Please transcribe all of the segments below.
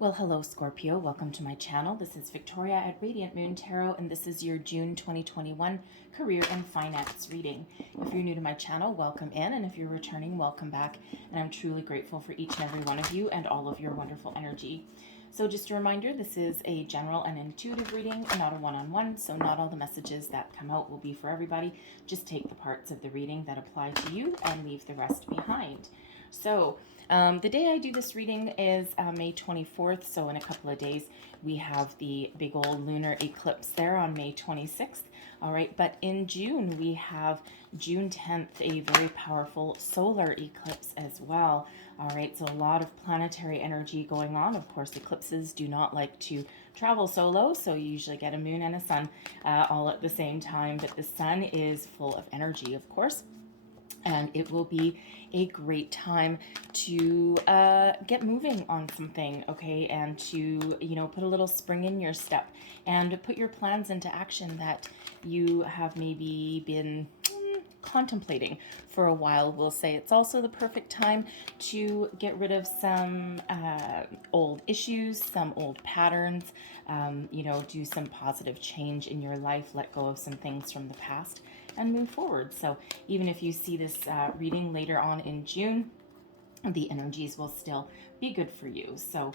Well, hello Scorpio, welcome to my channel. This is Victoria at Radiant Moon Tarot, and this is your June 2021 career and finance reading. If you're new to my channel, welcome in, and if you're returning, welcome back. And I'm truly grateful for each and every one of you and all of your wonderful energy. So just a reminder, this is a general and intuitive reading, not a one-on-one, so not all the messages that come out will be for everybody. Just take the parts of the reading that apply to you and leave the rest behind. So the day I do this reading is May 24th, so in a couple of days we have the big old lunar eclipse there on May 26th. All right, but in June we have June 10th, a very powerful solar eclipse as well. All right, so a lot of planetary energy going on. Of course, eclipses do not like to travel solo, so you usually get a moon and a sun all at the same time, but the sun is full of energy, of course. And it will be a great time to get moving on something, okay? And to, put a little spring in your step and put your plans into action that you have maybe been contemplating for a while. We'll say it's also the perfect time to get rid of some old issues, some old patterns, do some positive change in your life, let go of some things from the past and move forward. So even if you see this reading later on in June, the energies will still be good for you. So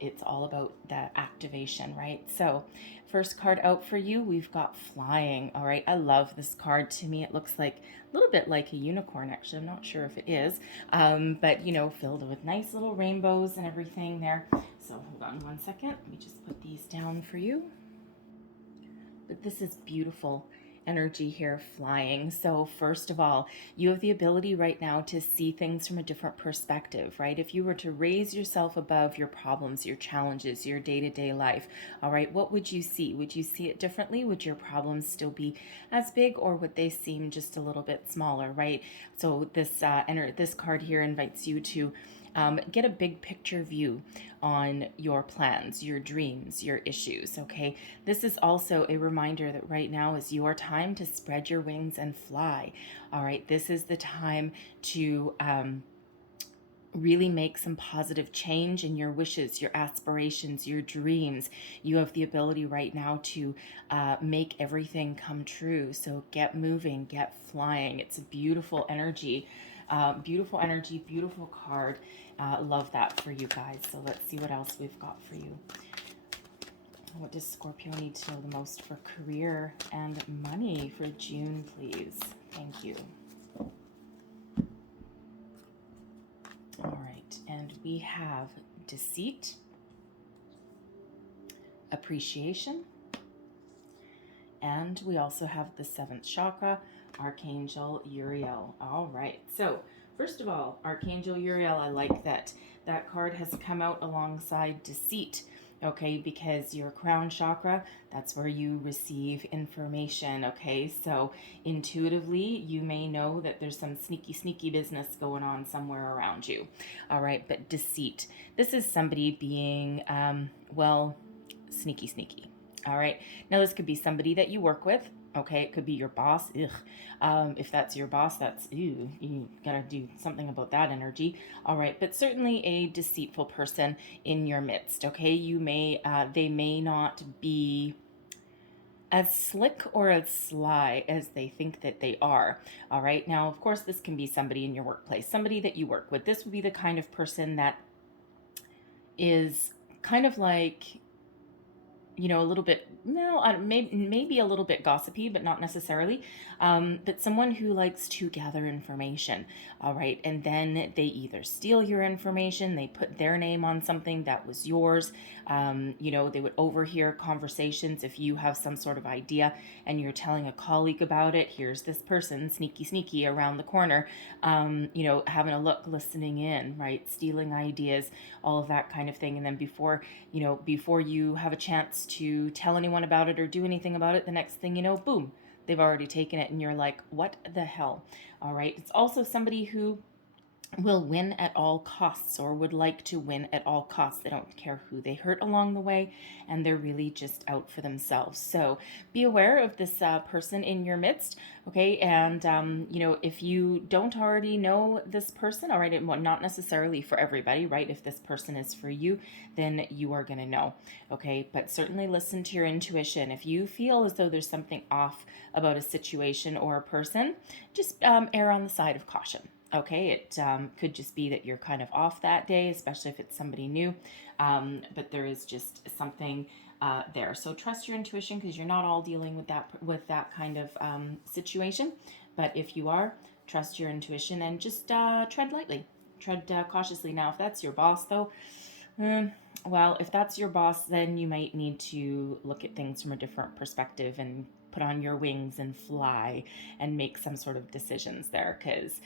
it's all about the activation, right? So first card out for you, we've got flying. All right, I love this card. To me, it looks like a little bit like a unicorn, actually. I'm not sure if it is, but filled with nice little rainbows and everything there. So hold on one second. Let me just put these down for you. But this is beautiful energy here, flying. So first of all, you have the ability right now to see things from a different perspective, right? If you were to raise yourself above your problems, your challenges, your day-to-day life, all right, what would you see? Would you see it differently? Would your problems still be as big, or would they seem just a little bit smaller, right? So this card here invites you to get a big picture view on your plans, your dreams, your issues, okay? This is also a reminder that right now is your time to spread your wings and fly, all right? This is the time to really make some positive change in your wishes, your aspirations, your dreams. You have the ability right now to make everything come true. So get moving, get flying. It's a beautiful energy. Beautiful energy, beautiful card. Love that for you guys. So let's see what else we've got for you. What does Scorpio need to know the most for career and money for June, please? Thank you. All right, and we have deceit, appreciation, and we also have the 7th chakra, Archangel Uriel. All right, so first of all, Archangel Uriel, I like that card has come out alongside deceit, okay, because your crown chakra, that's where you receive information, okay? So intuitively, you may know that there's some sneaky business going on somewhere around you, all right? But deceit, this is somebody being, sneaky. All right, now this could be somebody that you work with. Okay, it could be your boss. If that's your boss, that's ew. You gotta do something about that energy. All right, but certainly a deceitful person in your midst. Okay, they may not be as slick or as sly as they think that they are. All right, now of course this can be somebody in your workplace, somebody that you work with. This would be the kind of person that is kind of like, a little bit, maybe a little bit gossipy, but not necessarily. But someone who likes to gather information, all right? And then they either steal your information, they put their name on something that was yours. They would overhear conversations if you have some sort of idea and you're telling a colleague about it. Here's this person, sneaky around the corner, having a look, listening in, right? Stealing ideas, all of that kind of thing. And then before you have a chance to tell anyone about it or do anything about it, the next thing you know, boom, they've already taken it and you're like, what the hell? All right. It's also somebody who will win at all costs, or would like to win at all costs. They don't care who they hurt along the way, and they're really just out for themselves. So be aware of this person in your midst, okay? And, if you don't already know this person, all right, well, not necessarily for everybody, right? If this person is for you, then you are going to know, okay? But certainly listen to your intuition. If you feel as though there's something off about a situation or a person, just err on the side of caution. Okay, it could just be that you're kind of off that day, especially if it's somebody new, but there is just something there. So trust your intuition, because you're not all dealing with that kind of situation. But if you are, trust your intuition and just tread lightly, tread cautiously. Now, if that's your boss, though, well, if that's your boss, then you might need to look at things from a different perspective and put on your wings and fly and make some sort of decisions there, because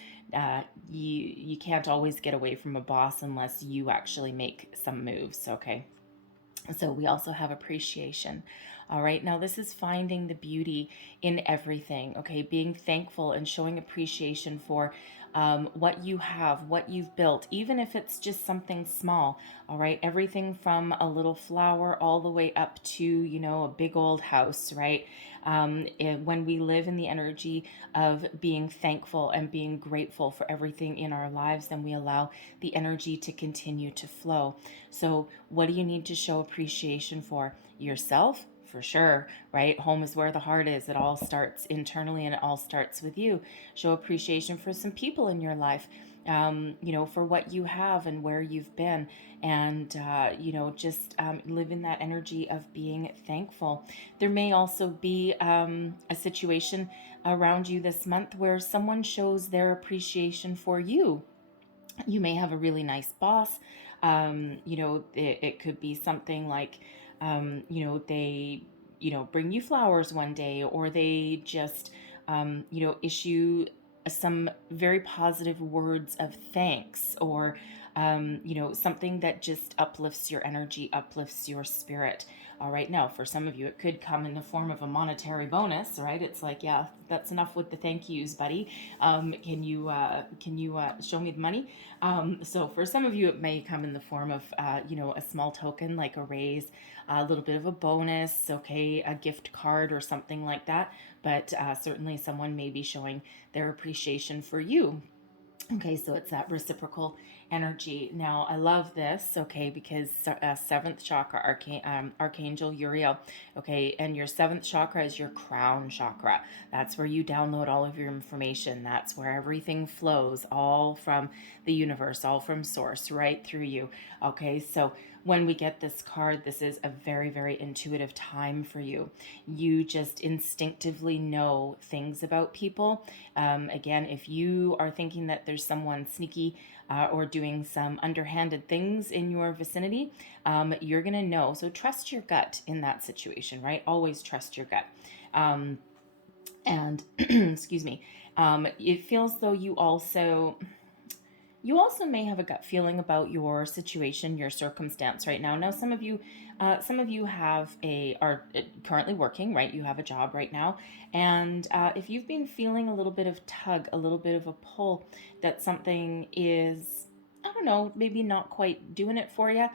you can't always get away from a boss unless you actually make some moves, okay? So we also have appreciation. All right, now this is finding the beauty in everything, okay? Being thankful and showing appreciation for what you have, what you've built, even if it's just something small, all right? Everything from a little flower all the way up to, a big old house, right? When we live in the energy of being thankful and being grateful for everything in our lives, then we allow the energy to continue to flow. So, what do you need to show appreciation for? Yourself, for sure, right? Home is where the heart is. It all starts internally, and it all starts with you. Show appreciation for some people in your life, for what you have and where you've been, and, just live in that energy of being thankful. There may also be a situation around you this month where someone shows their appreciation for you. You may have a really nice boss. It could be something like, they, bring you flowers one day, or they just, issue some very positive words of thanks, or, something that just uplifts your energy, uplifts your spirit. All right, now for some of you, it could come in the form of a monetary bonus, right? It's like, yeah, that's enough with the thank yous, buddy. Can you show me the money? So for some of you, it may come in the form of, a small token like a raise, a little bit of a bonus, okay, a gift card or something like that. But certainly someone may be showing their appreciation for you. Okay, so it's that reciprocal energy. Now, I love this, okay, because seventh chakra, Archangel Uriel, okay, and your seventh chakra is your crown chakra. That's where you download all of your information. That's where everything flows, all from the universe, all from source, right through you. Okay, so when we get this card, this is a very, very intuitive time for you. You just instinctively know things about people. Again, if you are thinking that there's someone sneaky or doing some underhanded things in your vicinity, you're going to know. So trust your gut in that situation, right? Always trust your gut. And excuse me, it feels though you also may have a gut feeling about your situation, your circumstance right now. Now, some of you are currently working, right? You have a job right now, and if you've been feeling a little bit of tug, a little bit of a pull, that something is, I don't know, maybe not quite doing it for you.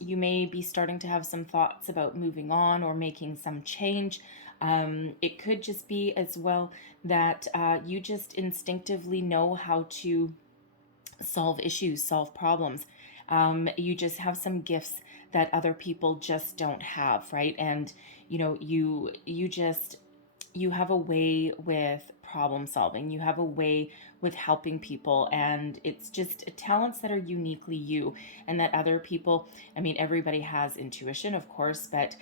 You may be starting to have some thoughts about moving on or making some change. It could just be as well that you just instinctively know how to solve issues, solve problems. You just have some gifts that other people just don't have, right? And you have a way with problem solving. You have a way with helping people, and it's just talents that are uniquely you, and that other people, I mean, everybody has intuition, of course, but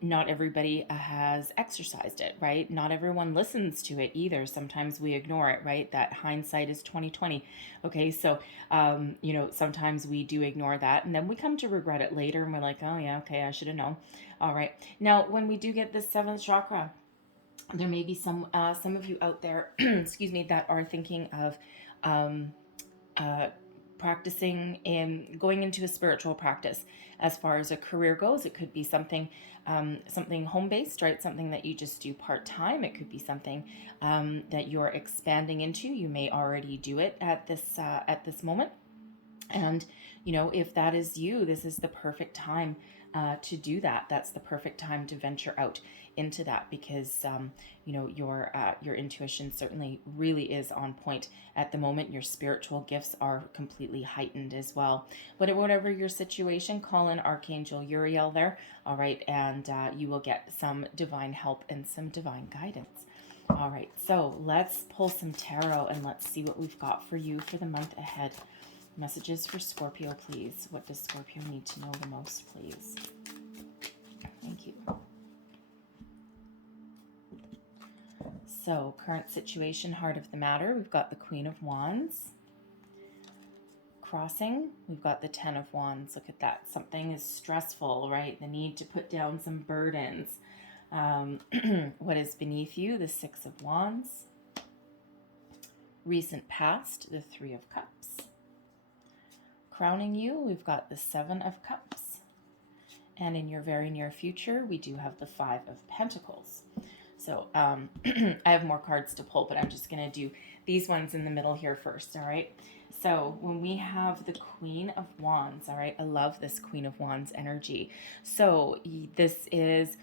not everybody has exercised it, right? Not everyone listens to it either. Sometimes we ignore it, right? That hindsight is 2020. Okay, so sometimes we do ignore that, and then we come to regret it later, and we're like, oh yeah, okay, I should have known. All right, now when we do get this seventh chakra, there may be some of you out there, excuse me, that are thinking of um, uh, practicing in going into a spiritual practice. As far as a career goes, it could be something something home-based, right? Something that you just do part-time. It could be something that you're expanding into. You may already do it at this moment. And, you know, if that is you, this is the perfect time to do that. That's the perfect time to venture out into that, because, you know, your intuition certainly really is on point at the moment. Your spiritual gifts are completely heightened as well. But whatever your situation, call in Archangel Uriel there, all right, and you will get some divine help and some divine guidance. All right, so let's pull some tarot and let's see what we've got for you for the month ahead. Messages for Scorpio, please. What does Scorpio need to know the most, please? Thank you. So, current situation, heart of the matter. We've got the Queen of Wands. Crossing, we've got the Ten of Wands. Look at that. Something is stressful, right? The need to put down some burdens. What is beneath you? The Six of Wands. Recent past, the Three of Cups. Crowning you, we've got the Seven of Cups. And in your very near future, we do have the Five of Pentacles. So I have more cards to pull, but I'm just going to do these ones in the middle here first, all right? So when we have the Queen of Wands, all right, I love this Queen of Wands energy. So this is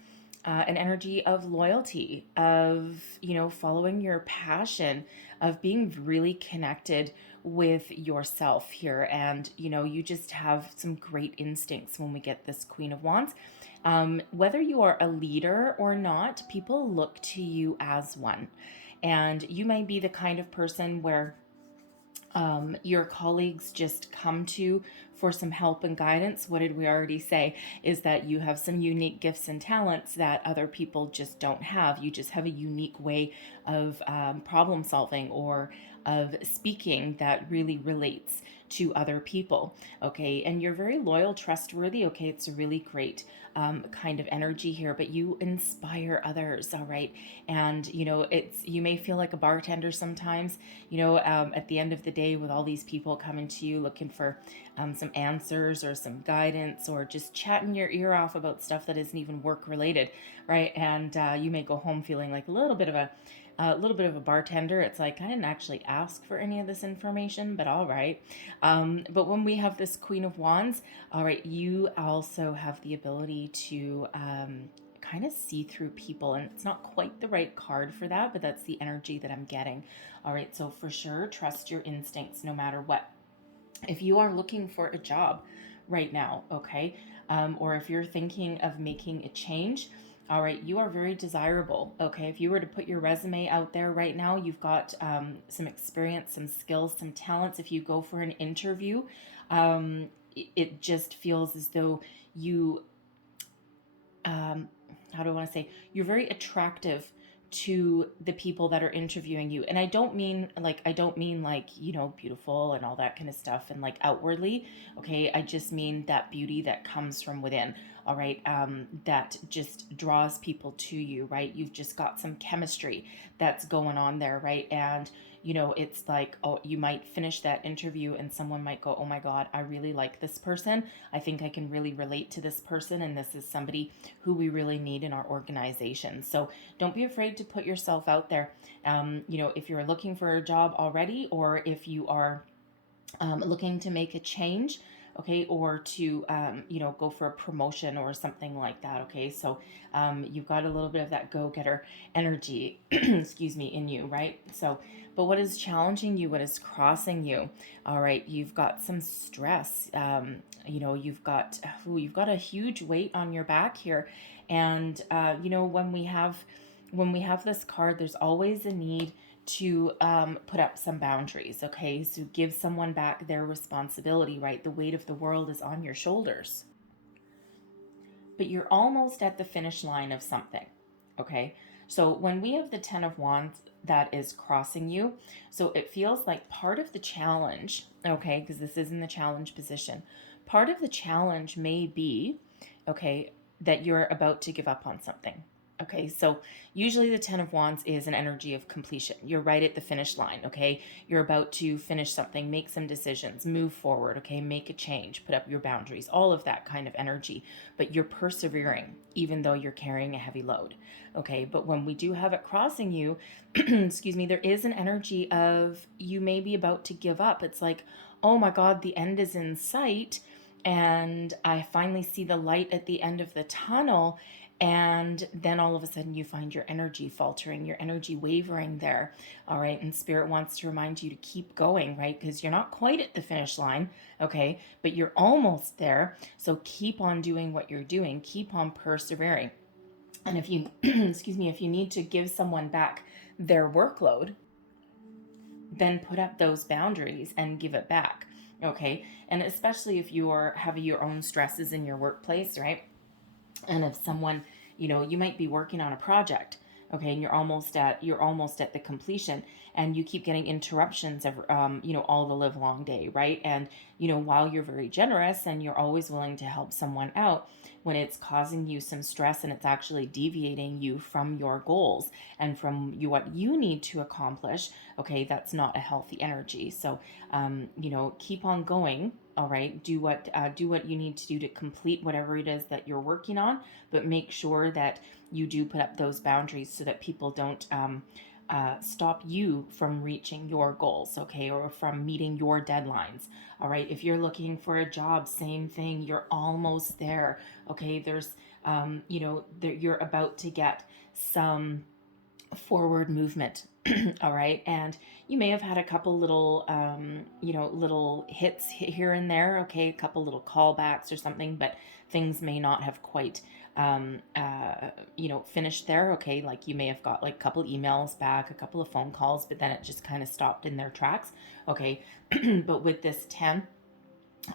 an energy of loyalty, of, you know, following your passion, of being really connected with yourself here. And, you know, you just have some great instincts when we get this Queen of Wands. Whether you are a leader or not, people look to you as one. And you may be the kind of person where your colleagues just come to for some help and guidance. What did we already say? Is that you have some unique gifts and talents that other people just don't have. You just have a unique way of problem solving or of speaking that really relates to other people, okay? And you're very loyal, trustworthy, okay? It's a really great kind of energy here, but you inspire others, all right? And, you know, you may feel like a bartender sometimes, you know, at the end of the day with all these people coming to you looking for some answers or some guidance or just chatting your ear off about stuff that isn't even work related, right? And you may go home feeling like a little bit of a bartender. It's like, I didn't actually ask for any of this information, but all right. But when we have this Queen of Wands, all right, you also have the ability to kind of see through people. And it's not quite the right card for that, but that's the energy that I'm getting. All right, so for sure, trust your instincts no matter what. If you are looking for a job right now, okay, or if you're thinking of making a change, all right, you are very desirable, okay? If you were to put your resume out there right now, you've got some experience, some skills, some talents. If you go for an interview, it just feels as though you, how do I want to say, you're very attractive to the people that are interviewing you. And I don't mean like, you know, beautiful and all that kind of stuff and like outwardly, okay? I just mean that beauty that comes from within, all right? That just draws people to you, right? You've just got some chemistry that's going on there, right? And you know, it's like, oh, you might finish that interview and someone might go, oh my God, I really like this person. I think I can really relate to this person. And this is somebody who we really need in our organization. So don't be afraid to put yourself out there. You know, if you're looking for a job already, or if you are looking to make a change, okay, or to, you know, go for a promotion or something like that, okay? So you've got a little bit of that go-getter energy, excuse me, in you, right? So, but what is challenging you, what is crossing you, all right, you've got some stress, you know, you've got a huge weight on your back here. And, you know, when we have this card, there's always a need to put up some boundaries, okay? So give someone back their responsibility, right? The weight of the world is on your shoulders. But you're almost at the finish line of something, okay? So when we have the Ten of Wands that is crossing you, so it feels like part of the challenge, okay, because this is in the challenge position, part of the challenge may be, okay, that you're about to give up on something. Okay, so usually the Ten of Wands is an energy of completion. You're right at the finish line, okay? You're about to finish something, make some decisions, move forward, okay? Make a change, put up your boundaries, all of that kind of energy. But you're persevering, even though you're carrying a heavy load, okay? But when we do have it crossing you, excuse me, there is an energy of you may be about to give up. It's like, oh my God, the end is in sight, and I finally see the light at the end of the tunnel. And then all of a sudden you find your energy faltering, your energy wavering there. All right. And Spirit wants to remind you to keep going, right? Because you're not quite at the finish line. Okay. But you're almost there. So keep on doing what you're doing. Keep on persevering. And if you, excuse me, if you need to give someone back their workload, then put up those boundaries and give it back. Okay. And especially if you are having your own stresses in your workplace, right? And if someone, you might be working on a project, okay, and you're almost at the completion, and you keep getting interruptions all the live long day, right? And while you're very generous and you're always willing to help someone out, when it's causing you some stress and it's actually deviating you from your goals and from what you need to accomplish, okay, that's not a healthy energy. So keep on going. All right, do what you need to do to complete whatever it is that you're working on, but make sure that you do put up those boundaries so that people don't stop you from reaching your goals, okay, or from meeting your deadlines. All right, if you're looking for a job, same thing, you're almost there. Okay, there's you're about to get some forward movement. All right, and you may have had a couple little little hits here and there, okay, a couple little callbacks or something, but things may not have quite finished there, okay, like you may have got like a couple emails back, a couple of phone calls, but then it just kind of stopped in their tracks, okay. But with this 10,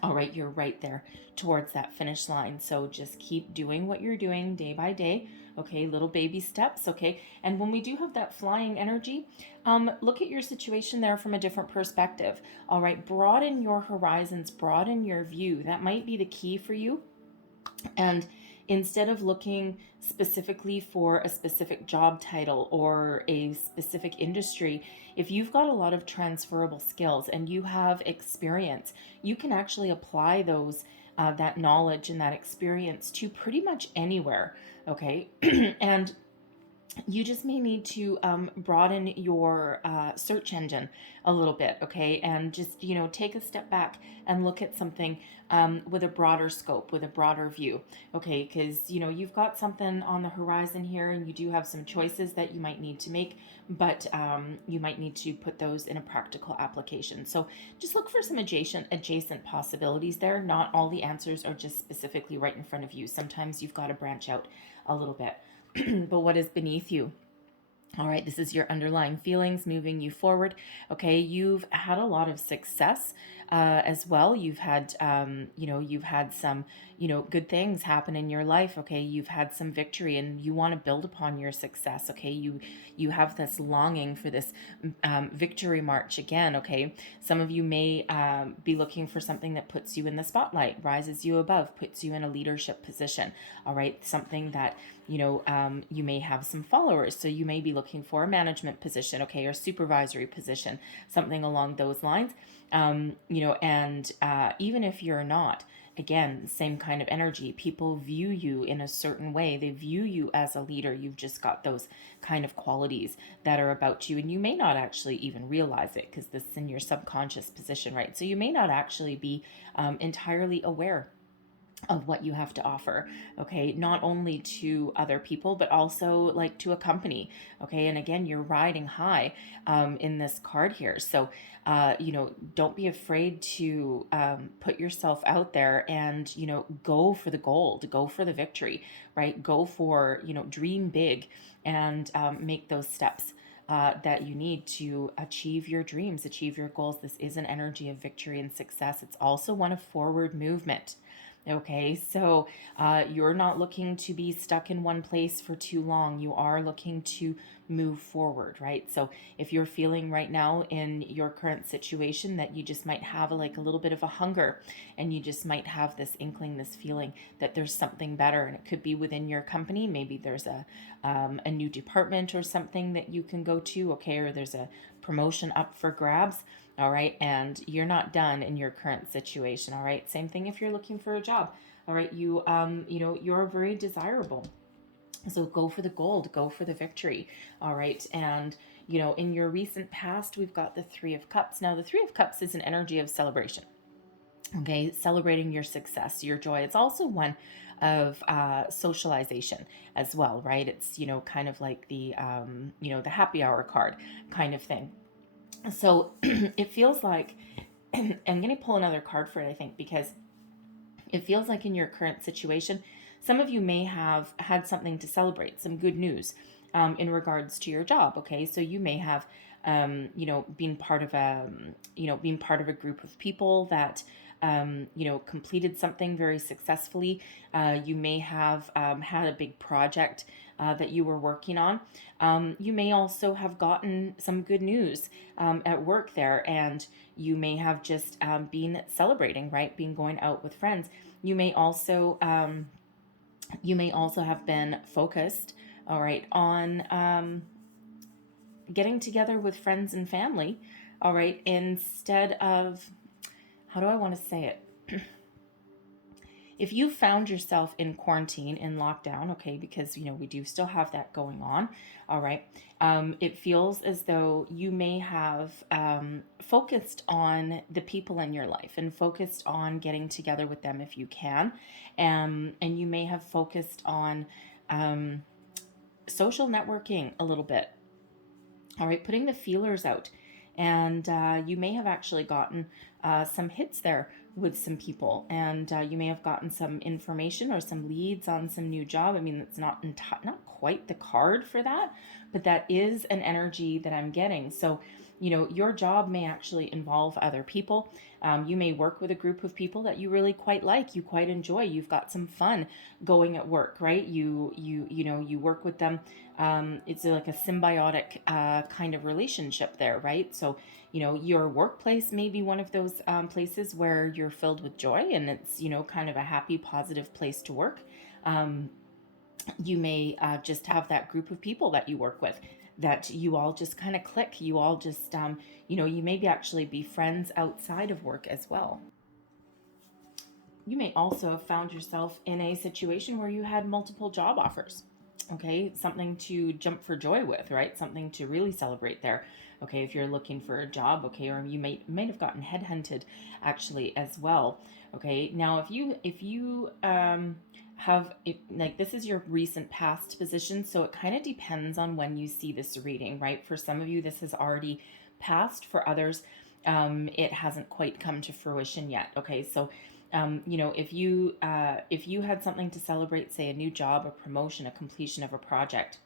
all right, you're right there towards that finish line. So just keep doing what you're doing day by day. Okay, little baby steps. Okay, and when we do have that flying energy, look at your situation there from a different perspective. All right, broaden your horizons, broaden your view. That might be the key for you. And instead of looking specifically for a specific job title or a specific industry, if you've got a lot of transferable skills and you have experience, you can actually apply those that knowledge and that experience to pretty much anywhere. Okay. And you just may need to broaden your search engine a little bit, okay? And just, take a step back and look at something with a broader scope, with a broader view, okay? Because, you've got something on the horizon here and you do have some choices that you might need to make, but you might need to put those in a practical application. So just look for some adjacent possibilities there. Not all the answers are just specifically right in front of you. Sometimes you've got to branch out a little bit. But what is beneath you? All right, this is your underlying feelings moving you forward. Okay, you've had a lot of success as well. You've had, you've had some, good things happen in your life. Okay, you've had some victory, and you want to build upon your success. Okay, you have this longing for this victory march again. Okay, some of you may be looking for something that puts you in the spotlight, rises you above, puts you in a leadership position. All right, something that you may have some followers, so you may be looking for a management position, okay, or supervisory position, something along those lines. And even if you're not, again, same kind of energy. People view you in a certain way. They view you as a leader. You've just got those kind of qualities that are about you, and you may not actually even realize it because this is in your subconscious position, right? So you may not actually be entirely aware of what you have to offer, okay, not only to other people but also like to a company, okay. And again, you're riding high in this card here, so don't be afraid to put yourself out there and go for the gold, go for the victory, right? Go for dream big and make those steps that you need to achieve your dreams, achieve your goals. This is an energy of victory and success. It's also one of forward movement. Okay, so you're not looking to be stuck in one place for too long. You are looking to move forward, right? So if you're feeling right now in your current situation that you just might have like a little bit of a hunger, and you just might have this inkling, this feeling that there's something better, and it could be within your company. Maybe there's a new department or something that you can go to, okay, or there's a promotion up for grabs. All right, and you're not done in your current situation. All right, same thing if you're looking for a job. All right, you're very desirable, so go for the gold, go for the victory. All right, and in your recent past, we've got the Three of Cups. Now the Three of Cups is an energy of celebration. Okay, celebrating your success, your joy. It's also one of socialization as well, right? It's kind of like the the happy hour card kind of thing. So it feels like I'm going to pull another card for it, I think, because it feels like in your current situation, some of you may have had something to celebrate, some good news in regards to your job. Okay, so you may have, been part of a group of people that completed something very successfully. You may have had a big project that you were working on. You may also have gotten some good news at work there, and you may have just been celebrating, right? Being going out with friends. You may also have been focused, all right, on getting together with friends and family, all right, instead of, how do I want to say it? If you found yourself in quarantine, in lockdown, okay, because we do still have that going on, all right, it feels as though you may have focused on the people in your life and focused on getting together with them if you can, and you may have focused on social networking a little bit, all right, putting the feelers out, and you may have actually gotten some hits there with some people, and you may have gotten some information or some leads on some new job. I mean, it's not quite the card for that, but that is an energy that I'm getting. So your job may actually involve other people. You may work with a group of people that you really quite like, you quite enjoy, you've got some fun going at work, right? You work with them. It's like a symbiotic kind of relationship there, right? So your workplace may be one of those places where you're filled with joy, and it's kind of a happy, positive place to work. You may just have that group of people that you work with that you all just kind of click. You all just you maybe actually be friends outside of work as well. You may also have found yourself in a situation where you had multiple job offers. Okay, something to jump for joy with, right? Something to really celebrate there. Okay, if you're looking for a job, okay, or you might have gotten headhunted actually as well. Okay, now if you have like, this is your recent past position, so it kind of depends on when you see this reading, right? For some of you, this has already passed. For others, it hasn't quite come to fruition yet. Okay, so if you had something to celebrate, say a new job, a promotion, a completion of a project,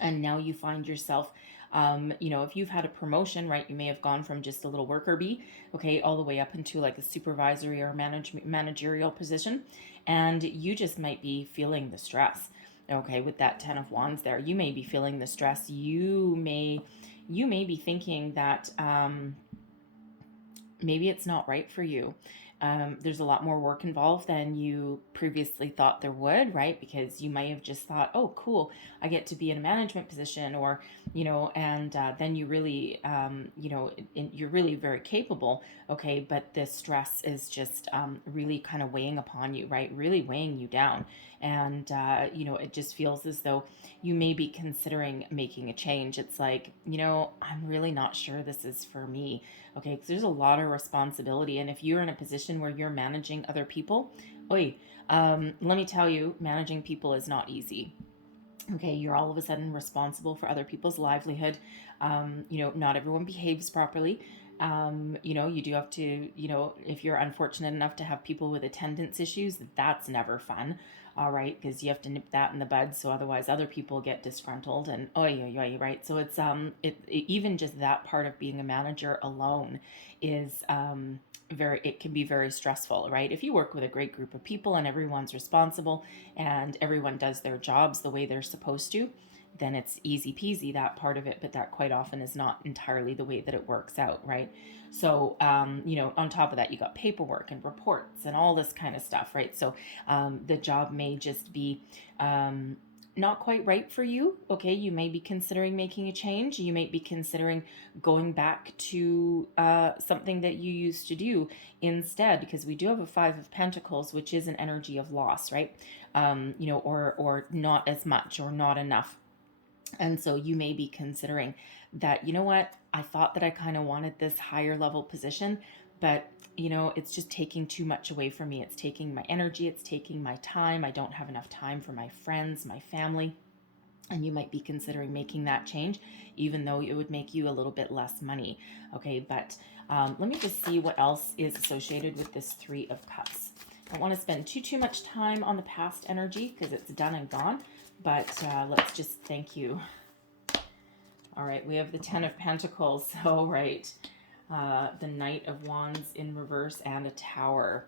and now you find yourself, if you've had a promotion, right, you may have gone from just a little worker bee, okay, all the way up into like a supervisory or managerial position, and you just might be feeling the stress. Okay, with that 10 of Wands there, you may be feeling the stress. You may be thinking that maybe it's not right for you. There's a lot more work involved than you previously thought there would, right? Because you might have just thought, oh, cool, I get to be in a management position, or, and then you really, you're really very capable, okay? But the stress is just really kind of weighing upon you, right? Really weighing you down. And, it just feels as though you may be considering making a change. It's like, I'm really not sure this is for me. Okay, because there's a lot of responsibility, and if you're in a position where you're managing other people, let me tell you, managing people is not easy. Okay, you're all of a sudden responsible for other people's livelihood. Not everyone behaves properly. You know, you do have to, you know, if you're unfortunate enough to have people with attendance issues, that's never fun. All right, because you have to nip that in the bud, so otherwise other people get disgruntled and oh yeah, right. So it's even just that part of being a manager alone is it can be very stressful, right? If you work with a great group of people and everyone's responsible and everyone does their jobs the way they're supposed to, then it's easy peasy, that part of it, but that quite often is not entirely the way that it works out, right? So, you know, on top of that, you got paperwork and reports and all this kind of stuff, right? So the job may just be not quite right for you. Okay, you may be considering making a change. You may be considering going back to something that you used to do instead, because we do have a Five of Pentacles, which is an energy of loss, right? You know, or not as much or not enough. And so you may be considering that, you know what, I thought that I kind of wanted this higher level position, but you know, it's just taking too much away from me. It's taking my energy, it's taking my time. I don't have enough time for my friends, my family. And you might be considering making that change, even though it would make you a little bit less money. Okay, but let me just see what else is associated with this Three of Cups. I don't want to spend too much time on the past energy because it's done and gone, but let's just thank you. All right, we have the Ten of Pentacles. So, right, the Knight of Wands in reverse and a Tower.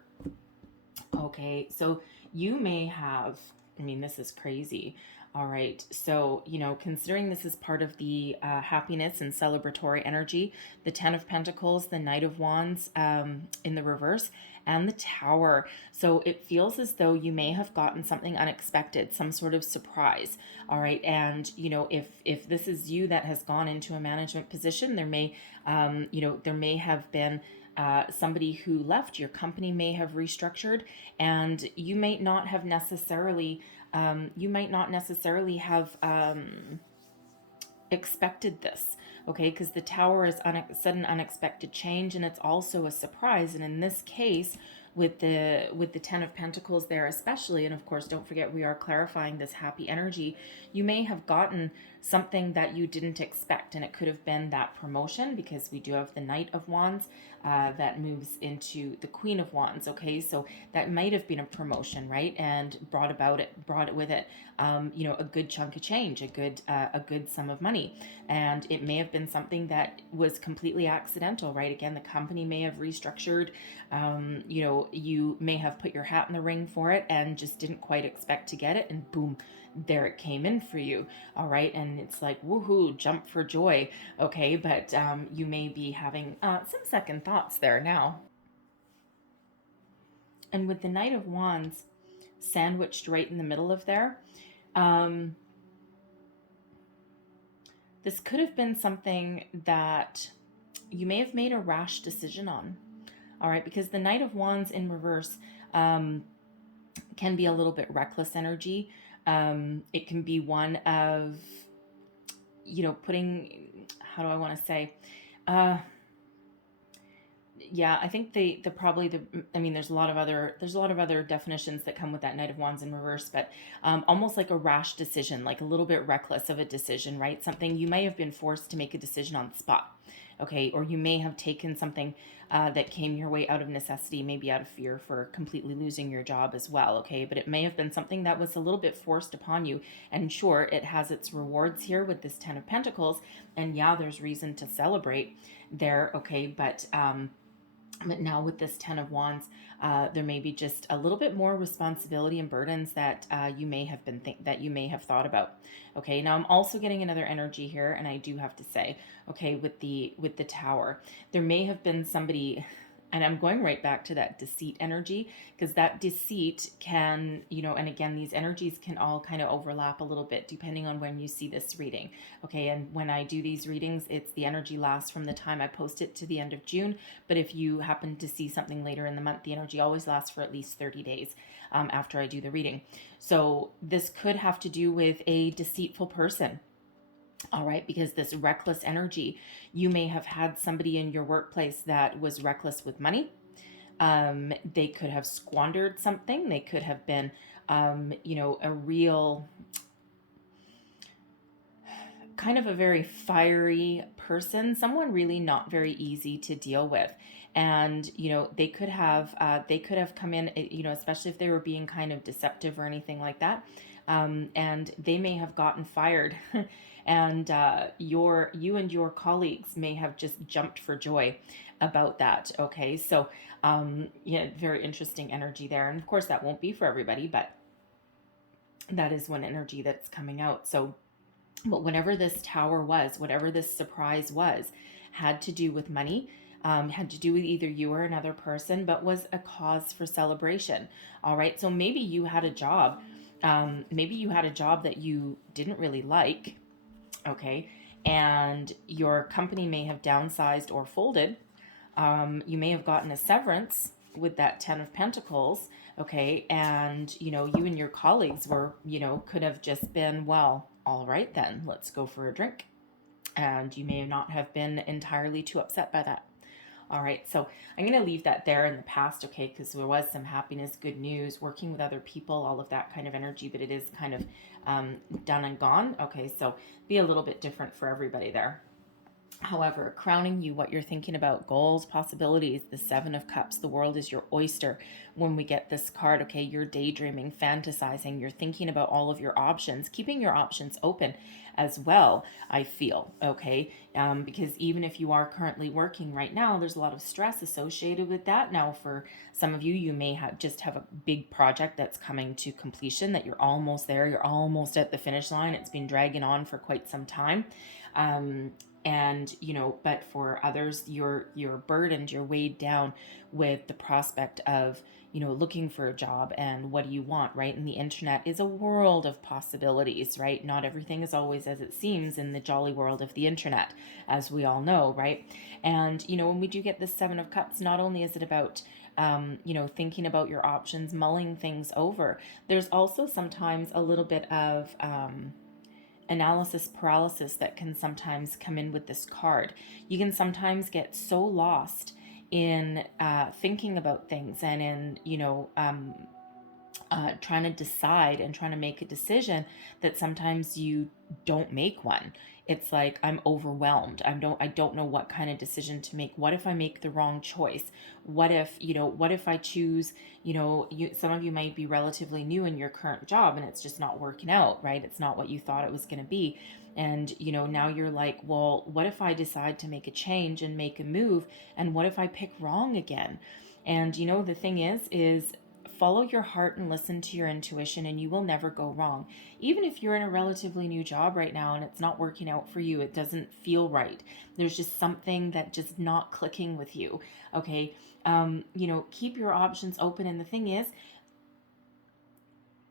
Okay, so you may have, I mean, this is crazy. All right, so, you know, considering this is part of the happiness and celebratory energy, the Ten of Pentacles, the Knight of Wands in the reverse, and the Tower. So it feels as though you may have gotten something unexpected, some sort of surprise. All right, and, you know, if this is you that has gone into a management position, there may, you know, there may have been somebody who left. Your company may have restructured, and you may not have necessarily have expected this. Okay, because the Tower is sudden unexpected change, and it's also a surprise. And in this case, with the Ten of Pentacles there especially, and of course don't forget we are clarifying this happy energy, you may have gotten something that you didn't expect, and it could have been that promotion, because we do have the Knight of Wands that moves into the Queen of Wands. Okay, so that might have been a promotion, right? And brought it with it, you know, a good chunk of change, a good sum of money. And it may have been something that was completely accidental, right? Again, the company may have restructured. You know, you may have put your hat in the ring for it and just didn't quite expect to get it, and boom, there it came in for you. All right, and it's like woohoo, jump for joy. Okay, but you may be having some second thoughts there now. And with the Knight of Wands sandwiched right in the middle of there, this could have been something that you may have made a rash decision on. All right, because the Knight of Wands in reverse can be a little bit reckless energy. It can be one of, you know, putting, how do I want to say, yeah, I think I mean, there's a lot of other definitions that come with that Knight of Wands in reverse, but almost like a rash decision, like a little bit reckless of a decision, right? Something you may have been forced to make a decision on the spot. Okay, or you may have taken something that came your way out of necessity, maybe out of fear for completely losing your job as well. Okay, but it may have been something that was a little bit forced upon you. And sure, it has its rewards here with this Ten of Pentacles, and yeah, there's reason to celebrate there. Okay, but now with this Ten of Wands, there may be just a little bit more responsibility and burdens that you may have thought about. Okay, now I'm also getting another energy here, and I do have to say, okay, with the Tower, there may have been somebody, and I'm going right back to that deceit energy, because that deceit can, you know, and again, these energies can all kind of overlap a little bit depending on when you see this reading. Okay, and when I do these readings, it's the energy lasts from the time I post it to the end of June. But if you happen to see something later in the month, the energy always lasts for at least 30 days after I do the reading. So this could have to do with a deceitful person. All right, because this reckless energy, you may have had somebody in your workplace that was reckless with money. They could have squandered something. They could have been, you know, a real kind of a very fiery person, someone really not very easy to deal with. And, you know, they could have come in, you know, especially if they were being kind of deceptive or anything like that. And they may have gotten fired and you and your colleagues may have just jumped for joy about that. Okay. So, yeah, very interesting energy there. And of course that won't be for everybody, but that is one energy that's coming out. So, but whatever this tower was, whatever this surprise was, had to do with money, had to do with either you or another person, but was a cause for celebration. All right. So maybe you had a job. Maybe you had a job that you didn't really like. Okay. And your company may have downsized or folded. You may have gotten a severance with that 10 of Pentacles. Okay. And, you know, you and your colleagues were, you know, could have just been, well, all right, then let's go for a drink. And you may not have been entirely too upset by that. All right, so I'm going to leave that there in the past, okay, because there was some happiness, good news, working with other people, all of that kind of energy, but it is kind of done and gone. Okay, so be a little bit different for everybody there. However, crowning you, what you're thinking about, goals, possibilities, the 7 of Cups, the world is your oyster. When we get this card, okay, you're daydreaming, fantasizing, you're thinking about all of your options, keeping your options open as well, I feel, okay? Because even if you are currently working right now, there's a lot of stress associated with that. Now, for some of you, you may just have a big project that's coming to completion, that you're almost there, you're almost at the finish line. It's been dragging on for quite some time. And, you know, but for others, you're burdened, you're weighed down with the prospect of, you know, looking for a job and what do you want, right? And the internet is a world of possibilities, right? Not everything is always as it seems in the jolly world of the internet, as we all know, right? And, you know, when we do get this 7 of Cups, not only is it about, you know, thinking about your options, mulling things over, there's also sometimes a little bit of, analysis paralysis that can sometimes come in with this card. You can sometimes get so lost in thinking about things and in, you know, trying to decide and trying to make a decision that sometimes you don't make one. It's like, I'm overwhelmed. I don't know what kind of decision to make. What if I make the wrong choice? What if, you know, what if I choose, you know, some of you might be relatively new in your current job and it's just not working out, right? It's not what you thought it was going to be. And, you know, now you're like, well, what if I decide to make a change and make a move? And what if I pick wrong again? And, you know, the thing is follow your heart and listen to your intuition and you will never go wrong. Even if you're in a relatively new job right now and it's not working out for you, it doesn't feel right. There's just something that just not clicking with you. Okay. You know, keep your options open. And the thing is,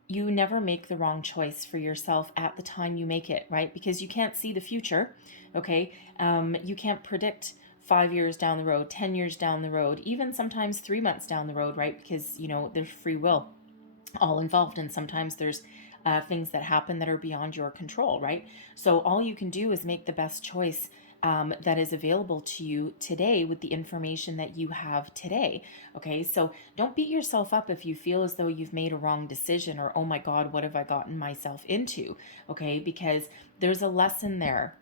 you never make the wrong choice for yourself at the time you make it, right? Because you can't see the future. Okay. You can't predict 5 years down the road, 10 years down the road, even sometimes 3 months down the road, right? Because, you know, there's free will all involved. And sometimes there's things that happen that are beyond your control, right? So all you can do is make the best choice that is available to you today with the information that you have today. Okay, so don't beat yourself up if you feel as though you've made a wrong decision or, oh my God, what have I gotten myself into? Okay, because there's a lesson there.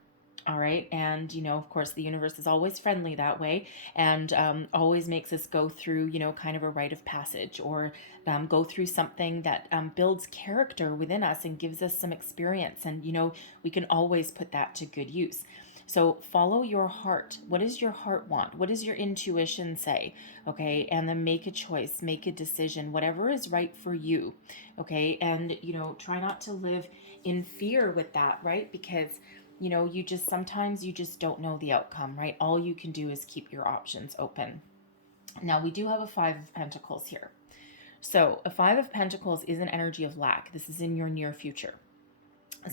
All right. And, you know, of course, the universe is always friendly that way and always makes us go through, you know, kind of a rite of passage or go through something that builds character within us and gives us some experience. And, you know, we can always put that to good use. So follow your heart. What does your heart want? What does your intuition say? Okay. And then make a choice, make a decision, whatever is right for you. Okay. And, you know, try not to live in fear with that, right? Because you know, sometimes you just don't know the outcome, right? All you can do is keep your options open. Now, we do have a 5 of Pentacles here. So a 5 of Pentacles is an energy of lack. This is in your near future.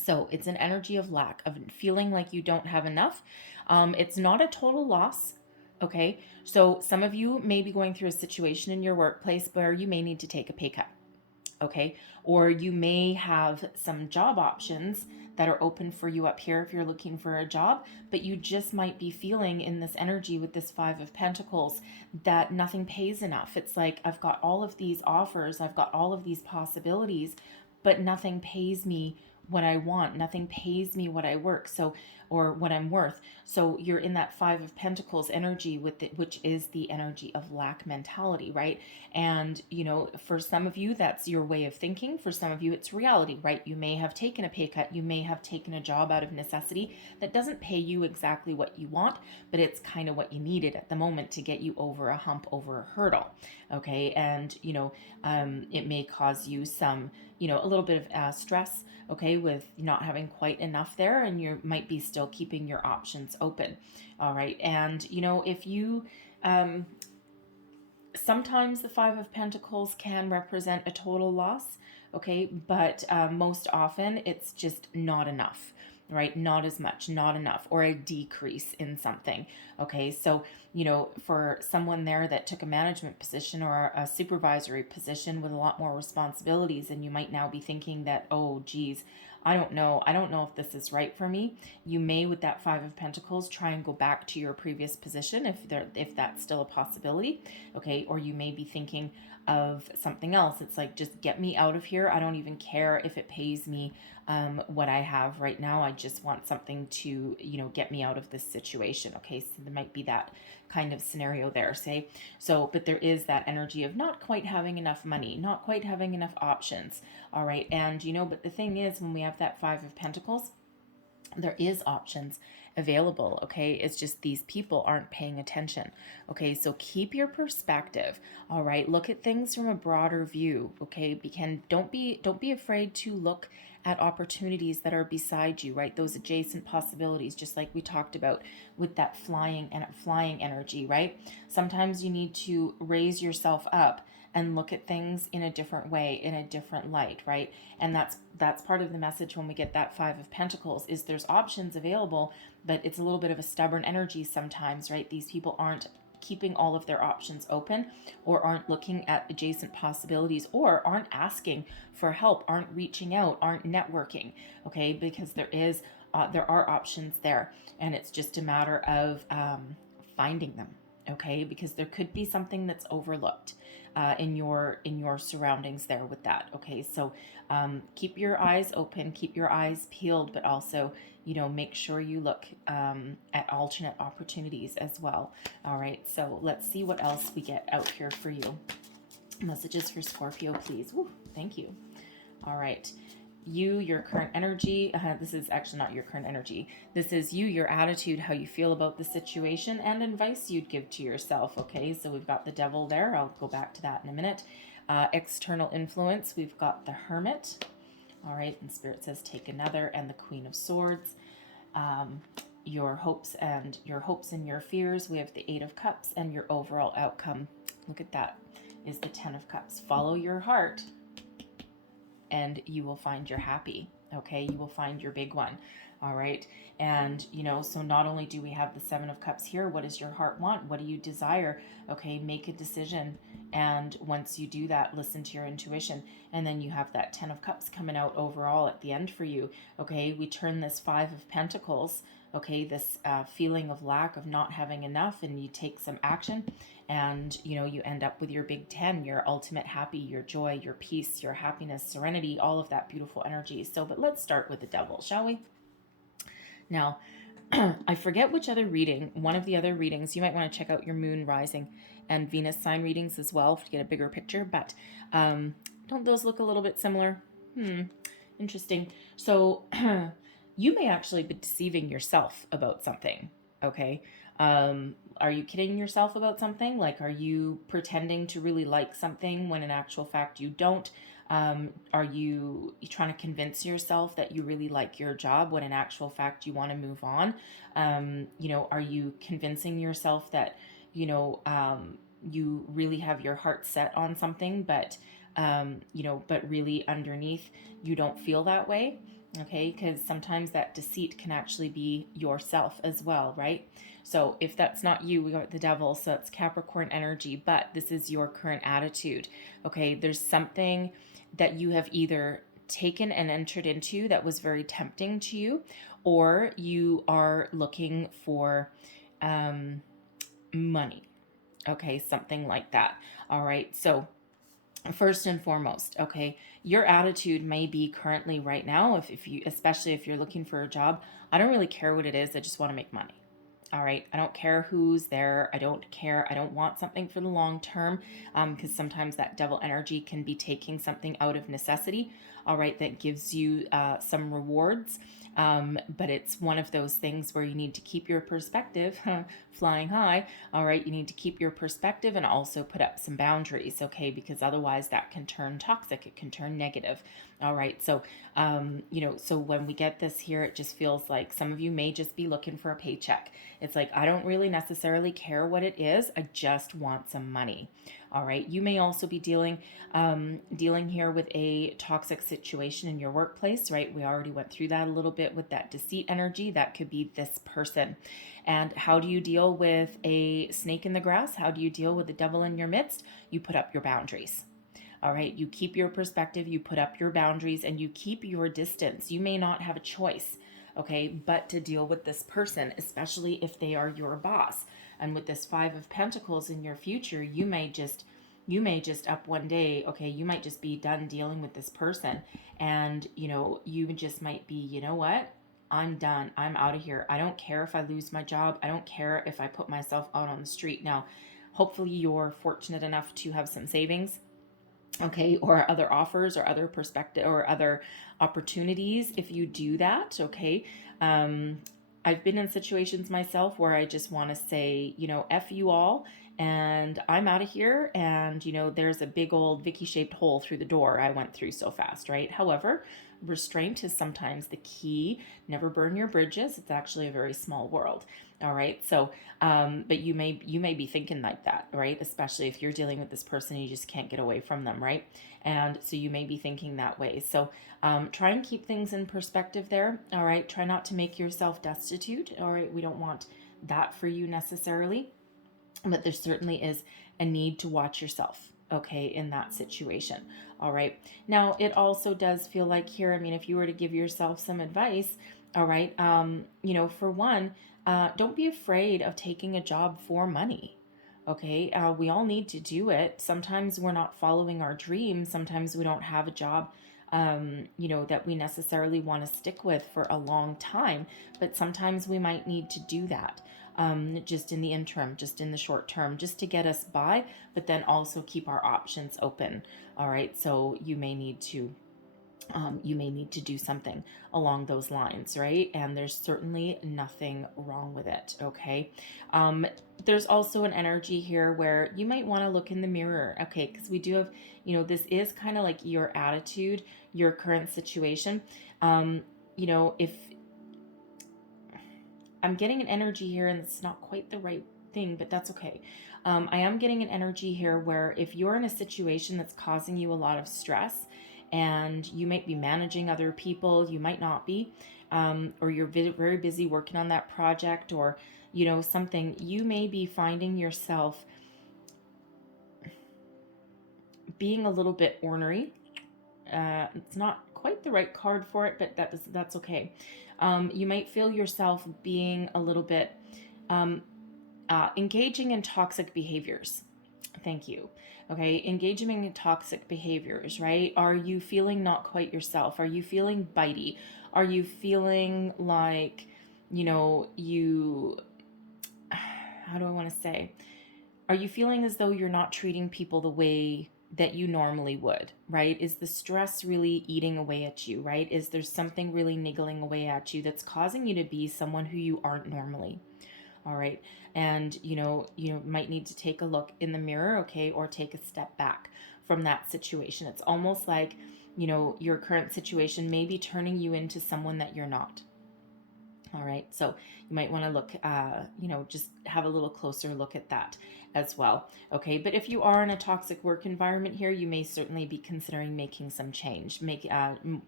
So it's an energy of lack, of feeling like you don't have enough. It's not a total loss. Okay. So some of you may be going through a situation in your workplace where you may need to take a pay cut. Okay. Or you may have some job options that are open for you up here if you're looking for a job, but you just might be feeling in this energy with this 5 of Pentacles that nothing pays enough. It's like, I've got all of these offers, I've got all of these possibilities, but nothing pays me what I want. Nothing pays me what I work. So or what I'm worth. So you're in that Five of Pentacles energy with it, which is the energy of lack mentality, right? And, you know, for some of you, that's your way of thinking. For some of you, it's reality, right? You may have taken a pay cut. You may have taken a job out of necessity that doesn't pay you exactly what you want, but it's kind of what you needed at the moment to get you over a hump, over a hurdle. Okay. And, you know, it may cause you some, you know, a little bit of stress, okay, with not having quite enough there, and you might be still keeping your options open. All right. And, you know, if you, sometimes the Five of Pentacles can represent a total loss, okay, but most often it's just not enough, right? Not as much, not enough, or a decrease in something, okay? So, you know, for someone there that took a management position or a supervisory position with a lot more responsibilities, and you might now be thinking that, oh, geez, I don't know if this is right for me. You may, with that Five of Pentacles, try and go back to your previous position if that's still a possibility, okay? Or you may be thinking of something else. It's like, just get me out of here. I don't even care if it pays me what I have right now. I just want something to, you know, get me out of this situation, okay? So there might be that kind of scenario there, say. So, but there is that energy of not quite having enough money, not quite having enough options, all right? And, you know, but the thing is, when we have that Five of Pentacles, there is options available, okay? It's just these people aren't paying attention, okay? So keep your perspective, all right? Look at things from a broader view, okay? Don't be afraid to look at opportunities that are beside you, right? Those adjacent possibilities, just like we talked about with that flying energy, right? Sometimes you need to raise yourself up and look at things in a different way, in a different light, right? And that's part of the message when we get that Five of Pentacles, is there's options available, but it's a little bit of a stubborn energy sometimes, right? These people aren't keeping all of their options open, or aren't looking at adjacent possibilities, or aren't asking for help, aren't reaching out, aren't networking, okay? Because there are options there, and it's just a matter of finding them, okay? Because there could be something that's overlooked in your surroundings there with that, okay? So keep your eyes open, keep your eyes peeled, but also, you know, make sure you look at alternate opportunities as well. All right, so let's see what else we get out here for you. Messages for Scorpio, please. Woo, thank you. All right. You, your current energy. This is actually not your current energy. This is you, your attitude, how you feel about the situation, and advice you'd give to yourself. Okay, so we've got the Devil there. I'll go back to that in a minute. External influence. We've got the Hermit. All right, and Spirit says take another, and the Queen of Swords. Your hopes and your fears. We have the Eight of Cups, and your overall outcome. Look at that. Is the Ten of Cups. Follow your heart, and you will find your happy, okay? You will find your big one, all right? And, you know, so not only do we have the Seven of Cups here, what does your heart want? What do you desire? Okay, make a decision. And once you do that, listen to your intuition. And then you have that Ten of Cups coming out overall at the end for you, okay? We turn this Five of Pentacles, okay, this feeling of lack, of not having enough, and you take some action, and, you know, you end up with your big 10, your ultimate happy, your joy, your peace, your happiness, serenity, all of that beautiful energy. So, but let's start with the Devil, shall we? Now, I forget which other reading, one of the other readings, you might want to check out your Moon, Rising, and Venus sign readings as well to get a bigger picture, but don't those look a little bit similar? Interesting. So, you may actually be deceiving yourself about something, okay? Are you kidding yourself about something? Like, are you pretending to really like something when in actual fact you don't? Are you trying to convince yourself that you really like your job when in actual fact you want to move on? You know, are you convincing yourself that, you know, you really have your heart set on something, but, you know, but really underneath you don't feel that way? Okay, because sometimes that deceit can actually be yourself as well, right? So if that's not you, we got the Devil, so it's Capricorn energy, but this is your current attitude. Okay, there's something that you have either taken and entered into that was very tempting to you, or you are looking for money. Okay, something like that. All right, so First and foremost, okay, your attitude may be currently right now, if you, especially if you're looking for a job, I don't really care what it is, I just want to make money. All right, I don't care who's there, I don't care, I don't want something for the long term, because sometimes that devil energy can be taking something out of necessity, all right, that gives you some rewards. But it's one of those things where you need to keep your perspective flying high. All right, you need to keep your perspective and also put up some boundaries, okay, because otherwise that can turn toxic, it can turn negative. All right, so so when we get this here, it just feels like some of you may just be looking for a paycheck. It's like, I don't really necessarily care what it is, I just want some money. All right, you may also be dealing here with a toxic situation in your workplace, right? We already went through that a little bit with that deceit energy. That could be this person. And how do you deal with a snake in the grass? How do you deal with the devil in your midst? You put up your boundaries. All right, you keep your perspective, you put up your boundaries, and you keep your distance. You may not have a choice, okay, but to deal with this person, especially if they are your boss. And with this Five of Pentacles in your future, you may just up one day, okay, you might just be done dealing with this person, and you just might be, you know what, I'm done, I'm out of here. I don't care if I lose my job, I don't care if I put myself out on the street. Now, hopefully you're fortunate enough to have some savings, okay, or other offers or other perspective or other opportunities if you do that, okay. I've been in situations myself where I just want to say, F you all, and I'm out of here. And, there's a big old Vicky shaped hole through the door I went through so fast, right? However, restraint is sometimes the key. Never burn your bridges. It's actually a very small world. All right. So, but you may be thinking like that, right? Especially if you're dealing with this person, you just can't get away from them, right? And so you may be thinking that way. So, try and keep things in perspective there. All right. Try not to make yourself destitute. All right. We don't want that for you necessarily, but there certainly is a need to watch yourself, okay, in that situation. All right. Now, it also does feel like here, I mean, if you were to give yourself some advice, all right, for one, don't be afraid of taking a job for money. Okay, we all need to do it. Sometimes we're not following our dreams. Sometimes we don't have a job, that we necessarily want to stick with for a long time. But sometimes we might need to do that, just in the interim, just in the short term, just to get us by, but then also keep our options open. All right, so you may need to do something along those lines, right? And there's certainly nothing wrong with it, okay? There's also an energy here where you might want to look in the mirror, okay? Because we do have, this is kind of like your attitude, your current situation. If I'm getting an energy here, and it's not quite the right thing, but that's okay. I am getting an energy here where if you're in a situation that's causing you a lot of stress, and you might be managing other people, you might not be, or you're very busy working on that project, or something, you may be finding yourself being a little bit ornery. It's not quite the right card for it, but that's okay. You might feel yourself being a little bit engaging in toxic behaviors. Thank you. Okay, engaging in toxic behaviors, right? Are you feeling not quite yourself? Are you feeling bitey? Are you feeling like, how do I want to say? Are you feeling as though you're not treating people the way that you normally would, right? Is the stress really eating away at you, right? Is there something really niggling away at you that's causing you to be someone who you aren't normally? All right. And, you might need to take a look in the mirror, okay, or take a step back from that situation. It's almost like, your current situation may be turning you into someone that you're not. All right. So you might want to look, just have a little closer look at that as well. Okay. But if you are in a toxic work environment here, you may certainly be considering making some change,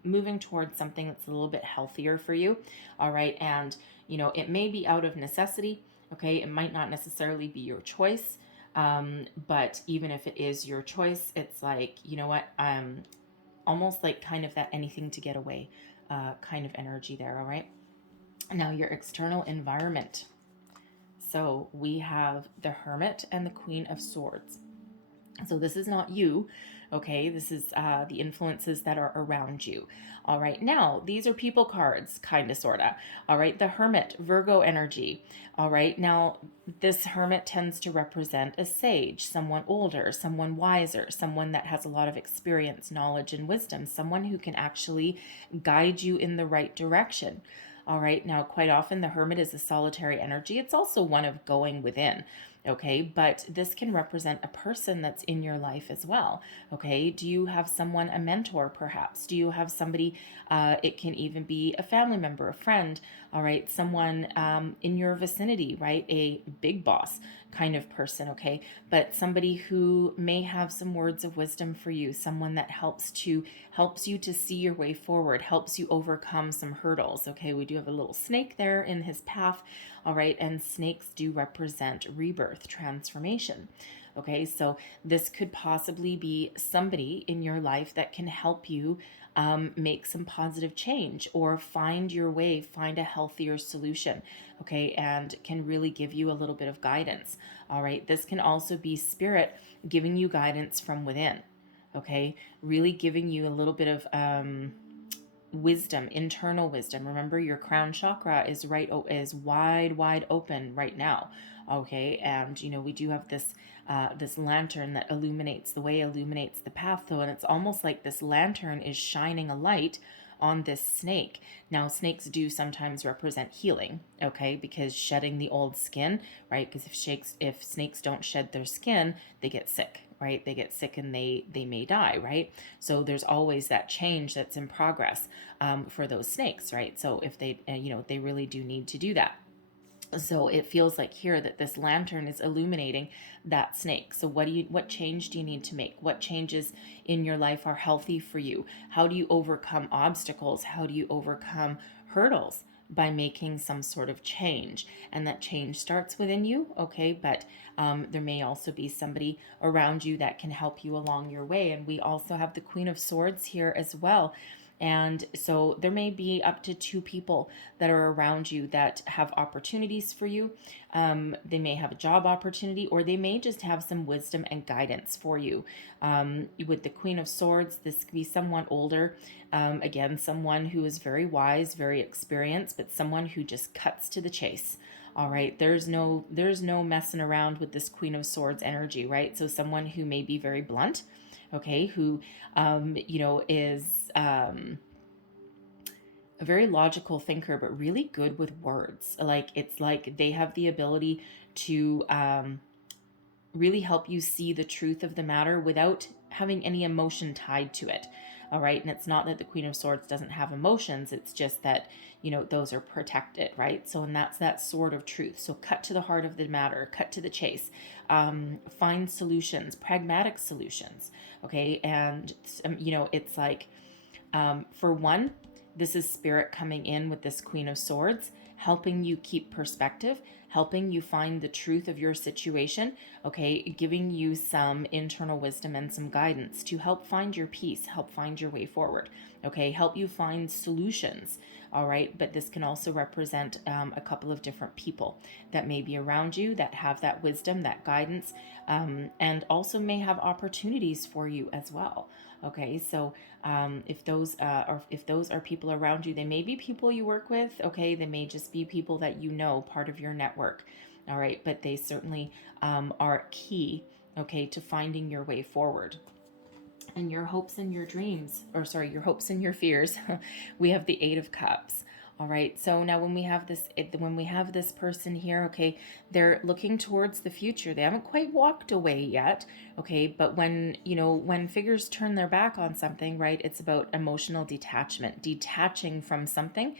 moving towards something that's a little bit healthier for you. All right. And, it may be out of necessity. Okay. It might not necessarily be your choice. But even if it is your choice, it's like, almost like kind of that anything to get away, kind of energy there. All right. Now, your external environment. So we have the Hermit and the Queen of Swords. So this is not you, Okay, this is the influences that are around you. All right, now these are people cards, kind of, sort of. All right, the Hermit, Virgo energy. All right, now this Hermit tends to represent a sage, someone older, someone wiser, someone that has a lot of experience, knowledge, and wisdom, someone who can actually guide you in the right direction. All right, now quite often the Hermit is a solitary energy. It's also one of going within. Okay, but this can represent a person that's in your life as well. Okay, do you have someone, a mentor perhaps? Do you have somebody, it can even be a family member, a friend, all right, someone in your vicinity, right? A big boss kind of person, okay? But somebody who may have some words of wisdom for you, someone that helps you to see your way forward, helps you overcome some hurdles, okay? We do have a little snake there in his path, all right? And snakes do represent rebirth, transformation. Okay, so this could possibly be somebody in your life that can help you make some positive change or find your way, find a healthier solution, okay, and can really give you a little bit of guidance. All right, this can also be spirit giving you guidance from within, okay, really giving you a little bit of wisdom, internal wisdom. Remember, your crown chakra is wide open right now, okay, and we do have this lantern that illuminates the way, illuminates the path, though, and it's almost like this lantern is shining a light on this snake. Now, snakes do sometimes represent healing, okay, because shedding the old skin, right? Because if snakes don't shed their skin, they get sick, right? They get sick and they may die, right? So there's always that change that's in progress for those snakes, right? So if they, they really do need to do that. So it feels like here that this lantern is illuminating that snake. So what change do you need to make? What changes in your life are healthy for you? How do you overcome obstacles? How do you overcome hurdles? By making some sort of change, and that change starts within you, okay, but there may also be somebody around you that can help you along your way. And we also have the Queen of Swords here as well. And so there may be up to 2 people that are around you that have opportunities for you. They may have a job opportunity, or they may just have some wisdom and guidance for you. With the Queen of Swords, this could be someone older. Again, someone who is very wise, very experienced, but someone who just cuts to the chase. All right, there's no messing around with this Queen of Swords energy, right? So someone who may be very blunt, okay, who is a very logical thinker, but really good with words. Like, it's like they have the ability to really help you see the truth of the matter without having any emotion tied to it. All right, and it's not that the Queen of Swords doesn't have emotions, it's just that those are protected, right? So, and that's that sword of truth. So cut to the heart of the matter, cut to the chase, find solutions, pragmatic solutions, okay? And it's like, for one, this is spirit coming in with this Queen of Swords, helping you keep perspective, helping you find the truth of your situation, okay, giving you some internal wisdom and some guidance to help find your peace, help find your way forward, okay, help you find solutions, all right? But this can also represent a couple of different people that may be around you that have that wisdom, that guidance, and also may have opportunities for you as well. Okay, so if those are people around you, they may be people you work with. Okay, they may just be people that part of your network. All right, but they certainly are key. Okay, to finding your way forward. And your hopes and your dreams, your hopes and your fears. We have the Eight of Cups. All right. So now when we have this person here, okay, they're looking towards the future. They haven't quite walked away yet. Okay. But when figures turn their back on something, right, it's about emotional detachment, detaching from something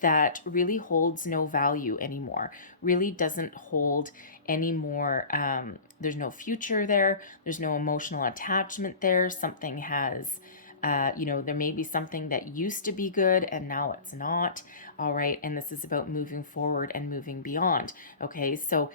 that really holds no value anymore, really doesn't hold any more. There's no future there. There's no emotional attachment there. Something has, there may be something that used to be good and now it's not. All right. And this is about moving forward and moving beyond. Okay. So,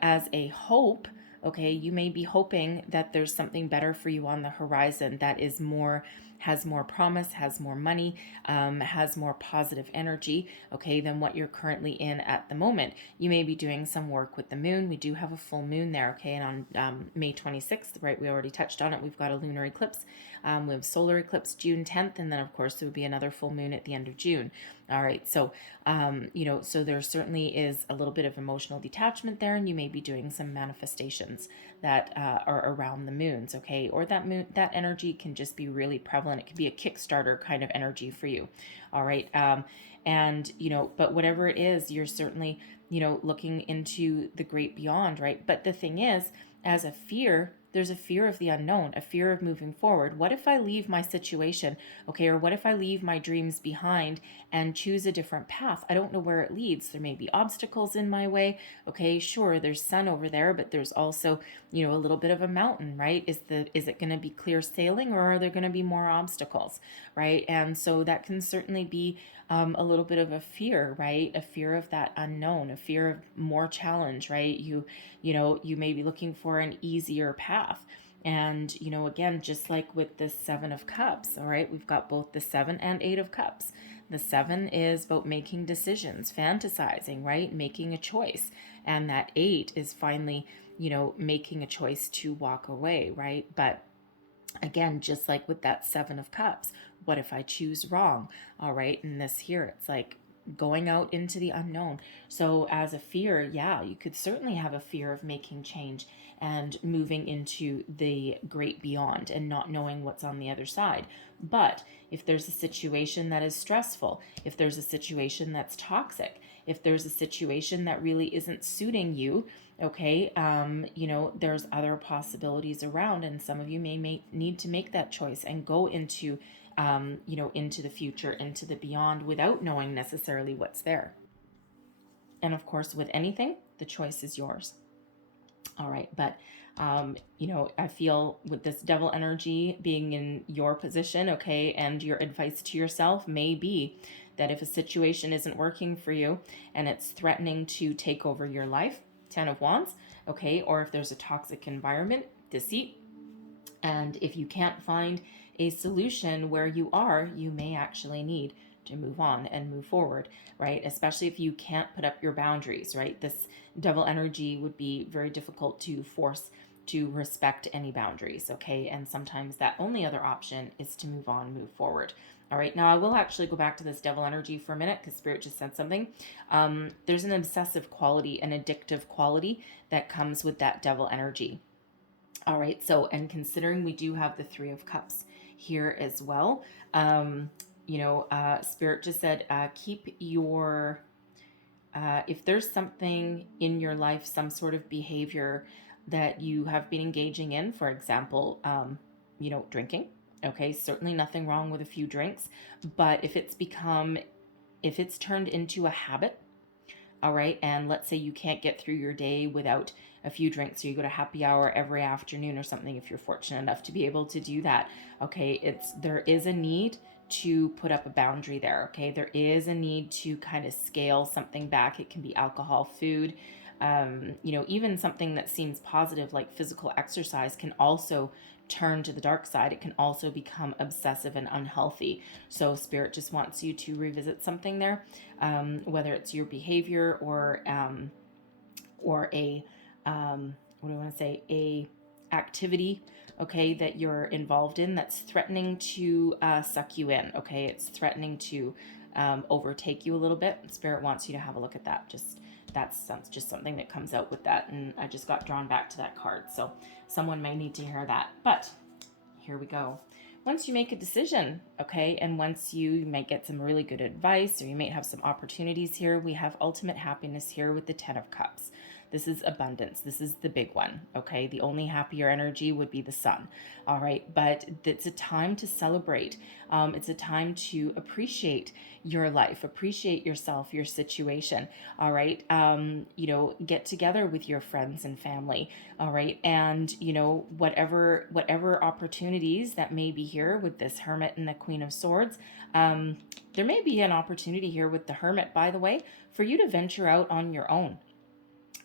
as a hope, okay, you may be hoping that there's something better for you on the horizon that is more, has more promise, has more money, has more positive energy, okay, than what you're currently in at the moment. You may be doing some work with the moon. We do have a full moon there, okay, and on May 26th, right, we already touched on it, we've got a lunar eclipse. We have solar eclipse June 10th, and then of course there would be another full moon at the end of June. All right, so so there certainly is a little bit of emotional detachment there, and you may be doing some manifestations that are around the moons, okay? Or that energy can just be really prevalent. It can be a Kickstarter kind of energy for you, all right? And but whatever it is, you're certainly looking into the great beyond, right? But the thing is, as a fear, there's a fear of the unknown, a fear of moving forward. What if I leave my situation, okay? Or what if I leave my dreams behind and choose a different path? I don't know where it leads. There may be obstacles in my way, okay? Sure, there's sun over there, but there's also, a little bit of a mountain, right? Is it going to be clear sailing, or are there going to be more obstacles, right? And so that can certainly be a little bit of a fear, right? A fear of that unknown, a fear of more challenge, right? You may be looking for an easier path. And, again, just like with the Seven of Cups, all right, we've got both the Seven and Eight of Cups. The Seven is about making decisions, fantasizing, right? Making a choice. And that Eight is finally, making a choice to walk away, right? But again, just like with that Seven of Cups, what if I choose wrong? All right. And this here, it's like going out into the unknown. So as a fear, yeah, you could certainly have a fear of making change and moving into the great beyond and not knowing what's on the other side. But if there's a situation that is stressful, if there's a situation that's toxic, if there's a situation that really isn't suiting you, okay, there's other possibilities around, and some of you may need to make that choice and go into into the future, into the beyond, without knowing necessarily what's there. And of course, with anything, the choice is yours. All right, but I feel with this devil energy being in your position, okay, and your advice to yourself may be that if a situation isn't working for you and it's threatening to take over your life, Ten of Wands, okay, or if there's a toxic environment, deceit, and if you can't find a solution where you are, you may actually need to move on and move forward, right? Especially if you can't put up your boundaries, right? This devil energy would be very difficult to force to respect any boundaries, okay? And sometimes that only other option is to move on, move forward. All right, now I will actually go back to this devil energy for a minute because Spirit just said something. There's an obsessive quality, an addictive quality that comes with that devil energy. All right, so, and considering we do have the Three of Cups here as well, Spirit just said, keep your, if there's something in your life, some sort of behavior that you have been engaging in, for example, drinking, okay, certainly nothing wrong with a few drinks, but if it's turned into a habit, all right, and let's say you can't get through your day without a few drinks, so you go to happy hour every afternoon or something, if you're fortunate enough to be able to do that, okay, there is a need to put up a boundary there, okay? There is a need to kind of scale something back. It can be alcohol, food, even something that seems positive like physical exercise can also turn to the dark side. It can also become obsessive and unhealthy. So Spirit just wants you to revisit something there, whether it's your behavior or a a activity, okay, that you're involved in that's threatening to suck you in, okay? It's threatening to overtake you a little bit. Spirit wants you to have a look at that. That's just something that comes out with that, and I just got drawn back to that card, so someone may need to hear that. But here we go. Once you make a decision, okay, and once you might get some really good advice, or you might have some opportunities here, we have ultimate happiness here with the Ten of Cups. This is abundance. This is the big one, okay? The only happier energy would be the sun, all right? But it's a time to celebrate. It's a time to appreciate your life, appreciate yourself, your situation, all right? Get together with your friends and family, all right? And, whatever opportunities that may be here with this Hermit and the Queen of Swords, there may be an opportunity here with the Hermit, by the way, for you to venture out on your own.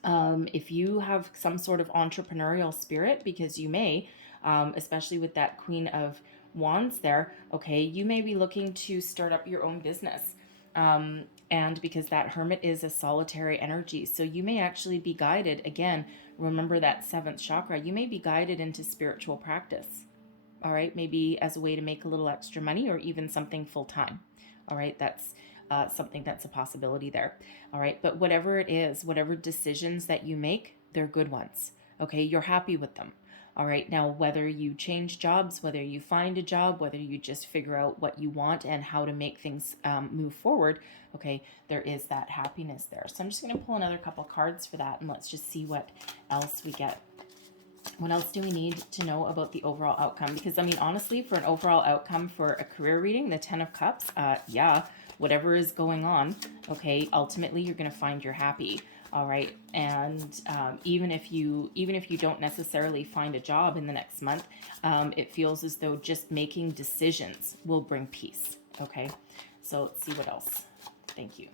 If you have some sort of entrepreneurial spirit, because you may, especially with that Queen of Wands there, okay, you may be looking to start up your own business. And because that Hermit is a solitary energy, so you may actually be guided, again, remember that seventh chakra, you may be guided into spiritual practice. All right, maybe as a way to make a little extra money, or even something full-time. All right, that's something that's a possibility there. All right, but whatever it is, whatever decisions that you make, they're good ones. Okay, you're happy with them. All right, now whether you change jobs, whether you find a job, whether you just figure out what you want and how to make things move forward, okay, there is that happiness there. So I'm just going to pull another couple cards for that, and let's just see what else we get. What else do we need to know about the overall outcome? Because, I mean, honestly, for an overall outcome for a career reading, the 10 of Cups, yeah, whatever is going on, okay, ultimately you're going to find you're happy. All right, and even if you don't necessarily find a job in the next month, it feels as though just making decisions will bring peace. Okay, so let's see what else. Thank you.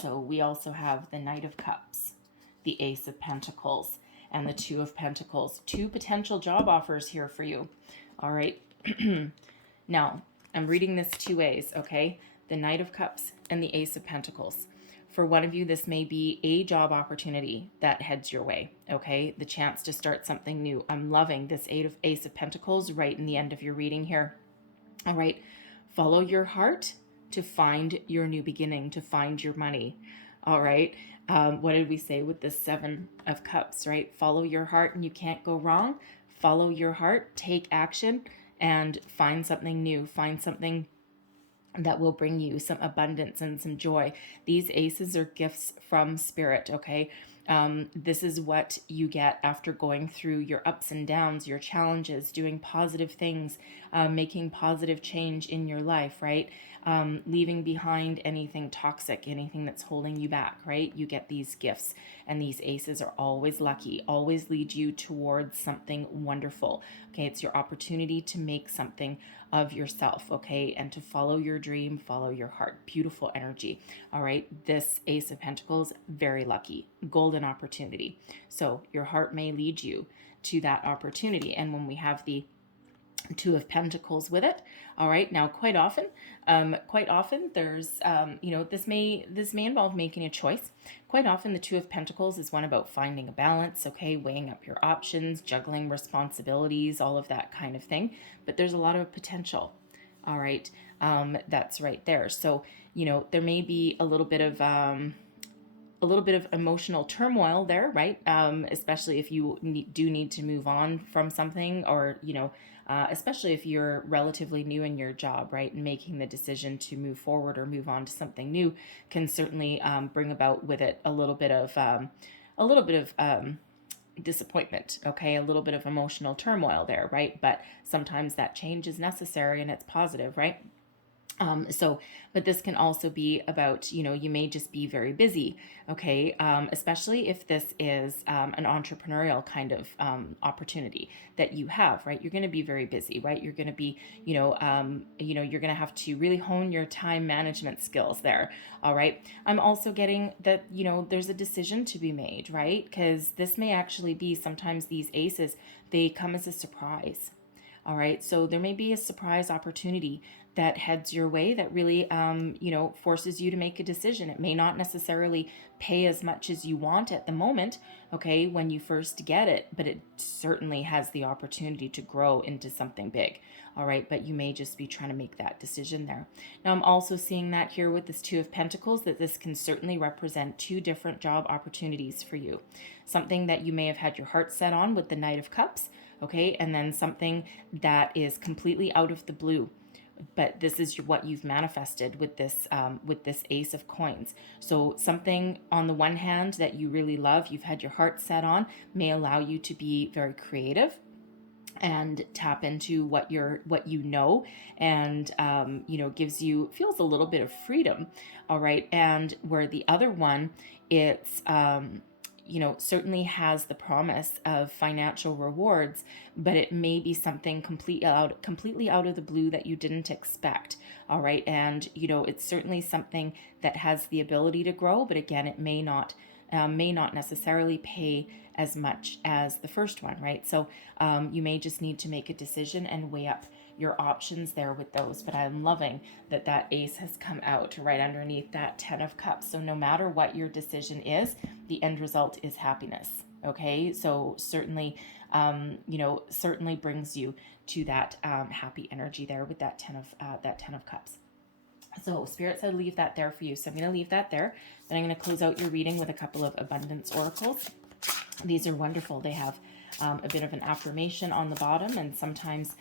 So we also have the Knight of Cups, the Ace of Pentacles, and the Two of Pentacles. Two potential job offers here for you. All right. Now, I'm reading this two ways, okay? The Knight of Cups and the Ace of Pentacles. For one of you, this may be a job opportunity that heads your way, okay? The chance to start something new. I'm loving this Ace of Pentacles right in the end of your reading here. All right. Follow your heart to find your new beginning, to find your money. All right. What did we say with this Seven of Cups, right? Follow your heart and you can't go wrong. Follow your heart, take action, and find something new. Find something that will bring you some abundance and some joy. These aces are gifts from spirit, okay? This is what you get after going through your ups and downs, your challenges, doing positive things, making positive change in your life, right? Leaving behind anything toxic, anything that's holding you back, right? You get these gifts, and these aces are always lucky, always lead you towards something wonderful. Okay, it's your opportunity to make something of yourself, okay, and to follow your dream, follow your heart. Beautiful energy. All right, this Ace of Pentacles, very lucky, golden opportunity. So your heart may lead you to that opportunity. And when we have the Two of Pentacles with it, all right, now quite often there's this may involve making a choice. Quite often the Two of Pentacles is one about finding a balance, okay, weighing up your options, juggling responsibilities, all of that kind of thing. But there's a lot of potential. All right, that's right there. So there may be a little bit of emotional turmoil there, right? Especially if you do need to move on from something, or especially if you're relatively new in your job, right? And making the decision to move forward or move on to something new can certainly bring about with it a little bit of disappointment, okay? A little bit of emotional turmoil there, right? But sometimes that change is necessary and it's positive, right? But this can also be about, you may just be very busy, okay? Especially if this is an entrepreneurial kind of opportunity that you have, right? You're going to be very busy, right? You're going to be, you're going to have to really hone your time management skills there, all right? I'm also getting that, there's a decision to be made, right? Because this may actually be, sometimes these aces, they come as a surprise. All right, so there may be a surprise opportunity that heads your way that really, forces you to make a decision. It may not necessarily pay as much as you want at the moment, okay, when you first get it, but it certainly has the opportunity to grow into something big. All right, but you may just be trying to make that decision there. Now, I'm also seeing that here with this Two of Pentacles, that this can certainly represent two different job opportunities for you. Something that you may have had your heart set on with the Knight of Cups, okay, and then something that is completely out of the blue. But this is what you've manifested with this Ace of Coins. So something on the one hand that you really love, you've had your heart set on, may allow you to be very creative and tap into what you know, and feels a little bit of freedom. All right, and where the other one, it's certainly has the promise of financial rewards, but it may be something completely out of the blue that you didn't expect. All right, and it's certainly something that has the ability to grow, but again, it may not may not necessarily pay as much as the first one, right? So you may just need to make a decision and weigh up your options there with those. But I'm loving that that ace has come out right underneath that 10 of cups. So no matter what your decision is, the end result is happiness. Okay, so certainly, certainly brings you to that happy energy there with that 10 of cups. So Spirit said leave that there for you. So I'm going to leave that there. Then I'm going to close out your reading with a couple of abundance oracles. These are wonderful. They have a bit of an affirmation on the bottom, and sometimes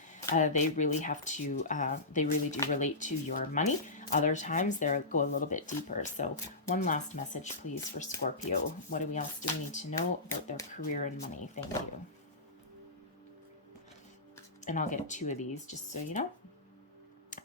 they really do relate to your money. Other times they go a little bit deeper. So one last message, please, for Scorpio. What else do we need to know about their career and money? Thank you. And I'll get 2 of these just so you know.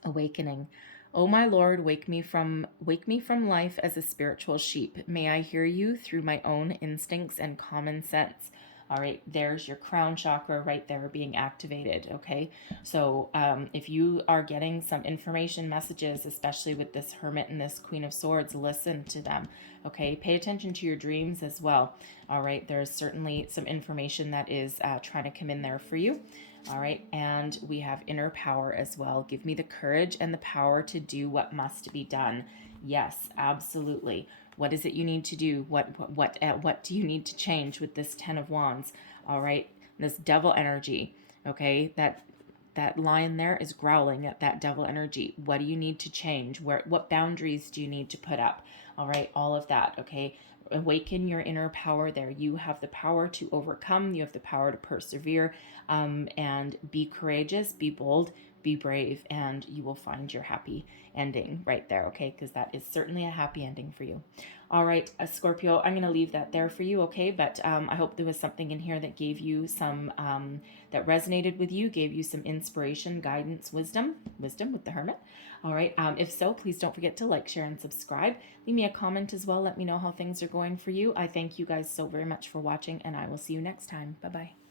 Awakening. O my Lord, wake me from life as a spiritual sheep. May I hear you through my own instincts and common sense. All right, there's your crown chakra right there being activated, okay? So if you are getting some information messages, especially with this Hermit and this Queen of Swords, listen to them, okay? Pay attention to your dreams as well, all right? There's certainly some information that is trying to come in there for you. All right, and we have inner power as well. Give me the courage and the power to do what must be done. Yes, absolutely. What is it you need to do? What do you need to change with this 10 of Wands? All right, this devil energy. Okay, that lion there is growling at that devil energy. What do you need to change? What boundaries do you need to put up? All right, all of that. Okay. Awaken your inner power there. You have the power to overcome. You have the power to persevere, and be courageous, be bold, be brave, and you will find your happy ending right there, okay? Because that is certainly a happy ending for you. All right, Scorpio, I'm going to leave that there for you, okay? But I hope there was something in here that gave you some, that resonated with you, gave you some inspiration, guidance, wisdom with the Hermit. All right, if so, please don't forget to like, share, and subscribe. Leave me a comment as well. Let me know how things are going for you. I thank you guys so very much for watching, and I will see you next time. Bye-bye.